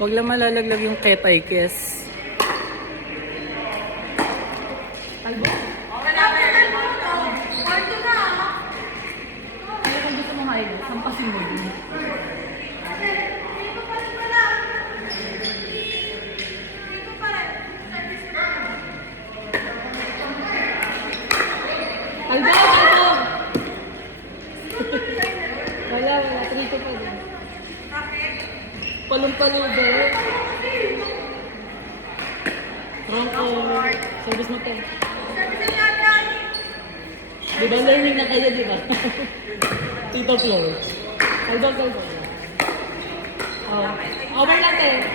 Huwag lang malalaglag yung ketay kes. Ano kung gusto mo kayo? Sampasin mo din. Aldo! Aldo! Wala. 3 pa din. Palong-palong ba? Franco. Service mo tayo. Diba learning na kayo, diba? Tito Floor. Aldo. Oh. Over natin.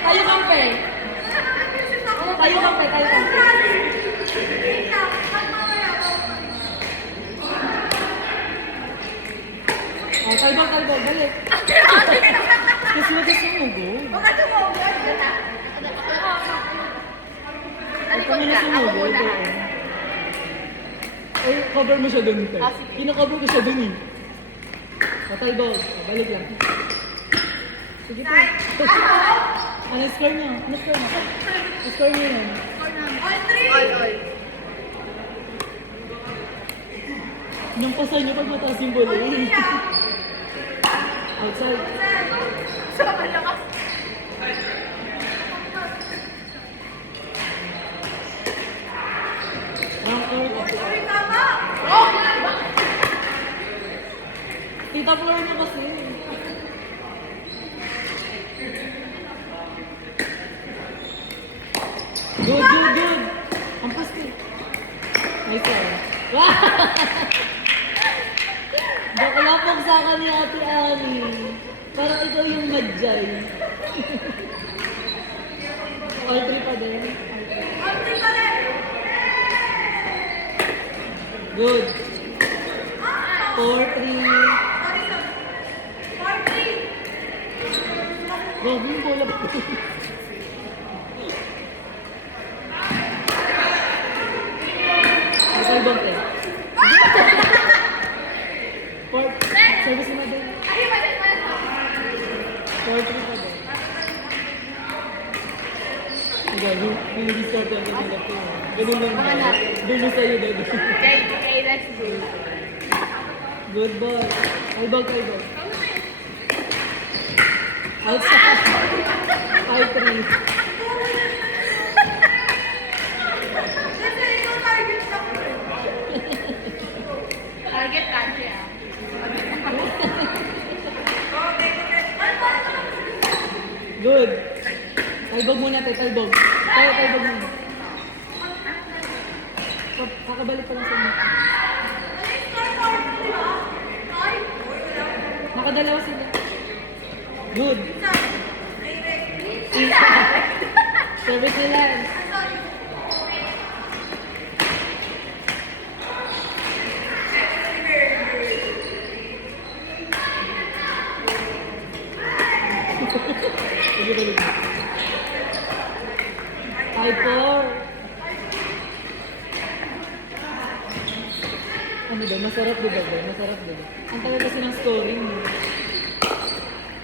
Tayo kampe. Tayo kampe. Oh, talbo. Balik. Gusto mo sumugod. Huwag kami na sumugod. Ay, cover mo siya dun. Kina-cover ko siya dun eh. Talbo. Balik lang. Sige po. Ano score niyo? Score niyo yun. All. Nung pasal niyo pag mataas yung bola eh. Outside. Sobrang lakas. Tita Flor niyo kasi. Good. Ang paste. Nice one. Wow! Bakalapag sa akin ni Ate Ani. Parang ikaw yung madjay. All 3 pa din. Good. 4-3. Grabe yung bola po. Ito yung bonte. Service na din. 4-3 pa din. Gago, pinag-start ang kanila po. Ganun lang ba? Ganun sa'yo, Dad. Okay, let's do. Good ball. Albag. Outside. 5-3. Target country ah. Good. Talbog muna tayo, talbog. Talbog muna. Kakabalik pa lang sa inyo. Nakadalawa sila. Good. Service nila. Sige balik. 5-4. Ano ba? Masarap diba ba? Masarap diba? Ang tagal kasi ng scoring mo.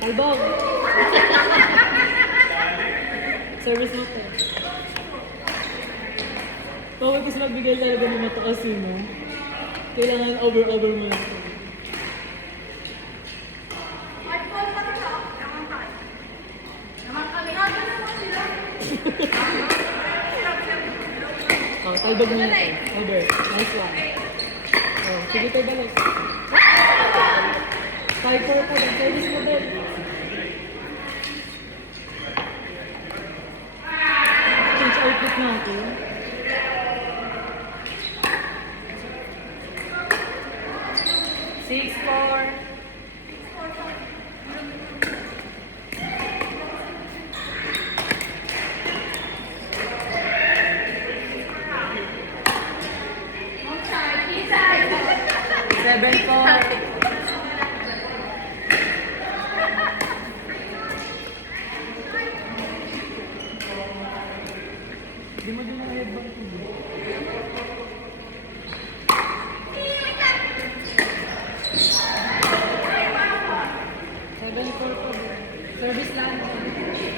Talbog! Service mo tayo. Tawag kasi magbigay talaga ng mataas yun, no? Kailangan over mo lang. Oh, talbog mo na tayo. Over. Nice one. Oh, sige tayo balik. 5-4 pa din. Service mo din. Change outfit natin. Six, four. Seven, 4. Di mo din na headbang ko. Service lang. Okay.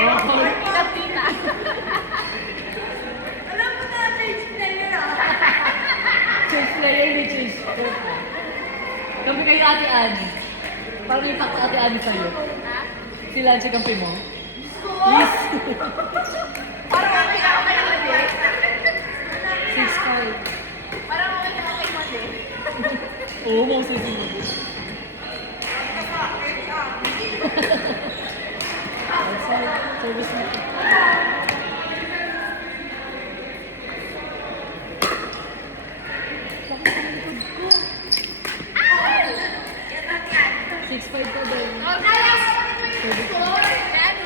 Wow. Kita-kita. Alam mo na, change player ah. Change player ni change court. Kampi kayo Ate Annie. Parang may pakta Ate Annie sa'yo. Ha? Si Lance kampi mo. Gusto ko. Please. Parang okay na ako kay Mali. 6-5. Parang okay na ako kay Mali. Oo, mo sisimod. Outside. Service na. Bakit ang likod ko? 6-5 pa din. Oh, guys! Score! Yan.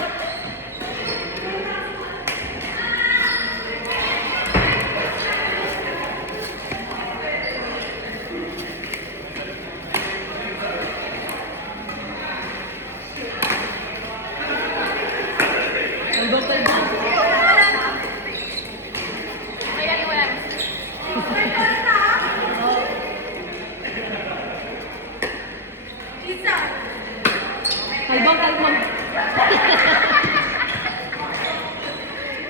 Albang tayo ba? May lagi wala. Isa. Albang kalmang.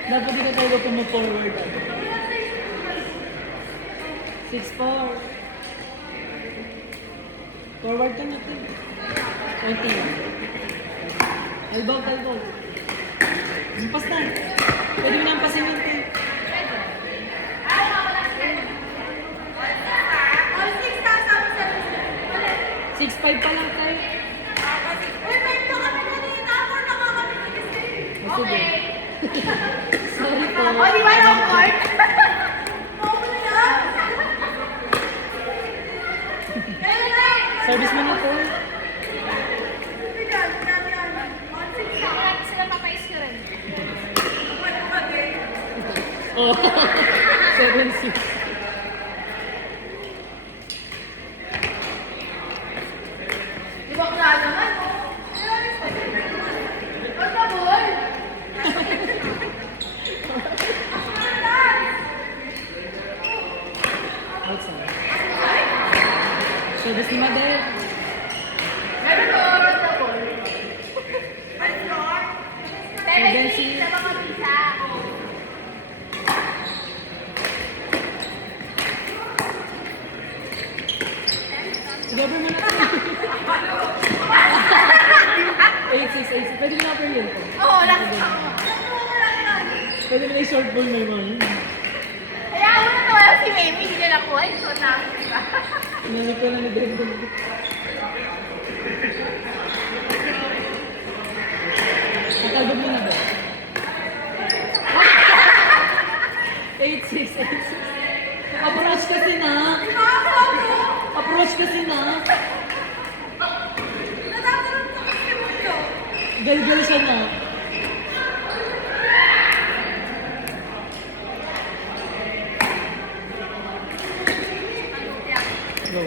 Dapat di ka tayo pumu-forward. 6-4. Forward ka natin. 20. Albang kalmang. Impas na. Pwede mo na ang pasimin eh. All six na sa amin sa 6-5 pa lang tayo. Uy, may ito kami kanina. Ako nakakamitin kasi. O, sige. Sorry po. O, di ba na court? Oo na. Service mo na po. Sila papais ko rin. Oh, 7-6. Di ba kaya naman? What's the ball? Outside. Service ni Made. Meron ko, what's the ball? Seven six sa mga pisa. Gabay mo na ito. 8-6. Pwede mo na upper yun po. Oo, lang. Pwede mo na i-short ball mo yung Kaya ako na wala si Mimi, hindi nila nakuha. So, nakakita. Nangyay ko na ni Brandon. Nakalbog mo na ba? 8-6. Approach kasi na. Approach kasi na. Gal-gal siya na. Go.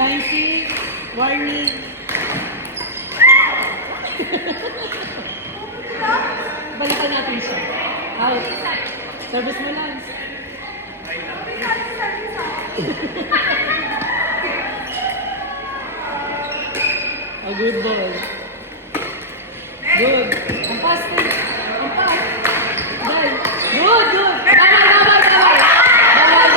Nice. Warning. Balikan natin siya. Out. Service mo lang. A good ball. Good. Ang pass din. Ang pass. Dahil. Good, good. Bawal.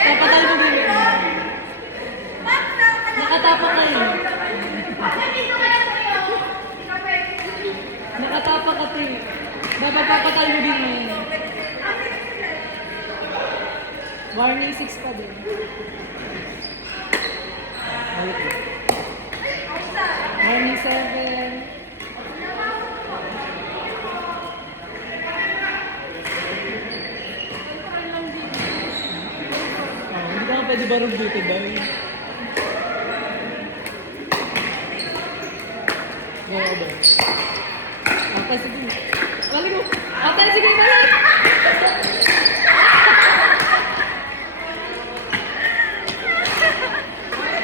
Tapatay mo din. Nakatapak kayo. Nakatapak ka ito. Dapat papatay mo din ngayon. Warning 6 pa din. Warning 7. Hindi ka nga pwede barog dito ba? Oo ba? Ata, sige. Balik mo! Ata, sige, balik!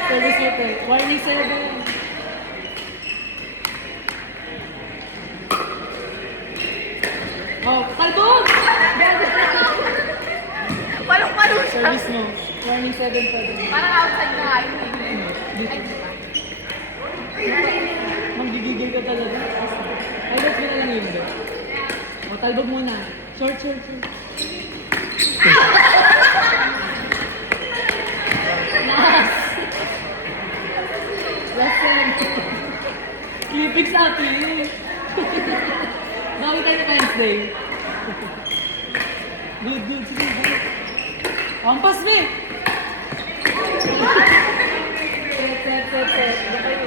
Service ito. Warning 7. Oh, talbog! Palong-palo siya. Service mo. Warning 7 pa din. Parang outside na nga. Hindi. Dito. Ay, di ba? Manggigigil ka talaga. Highlights mo na lang yun, bro. O, talbog muna. Short. Last one. Clippings atin. Bawi tayo na Wednesday. Good. Sige, go. Ampas, me! Set.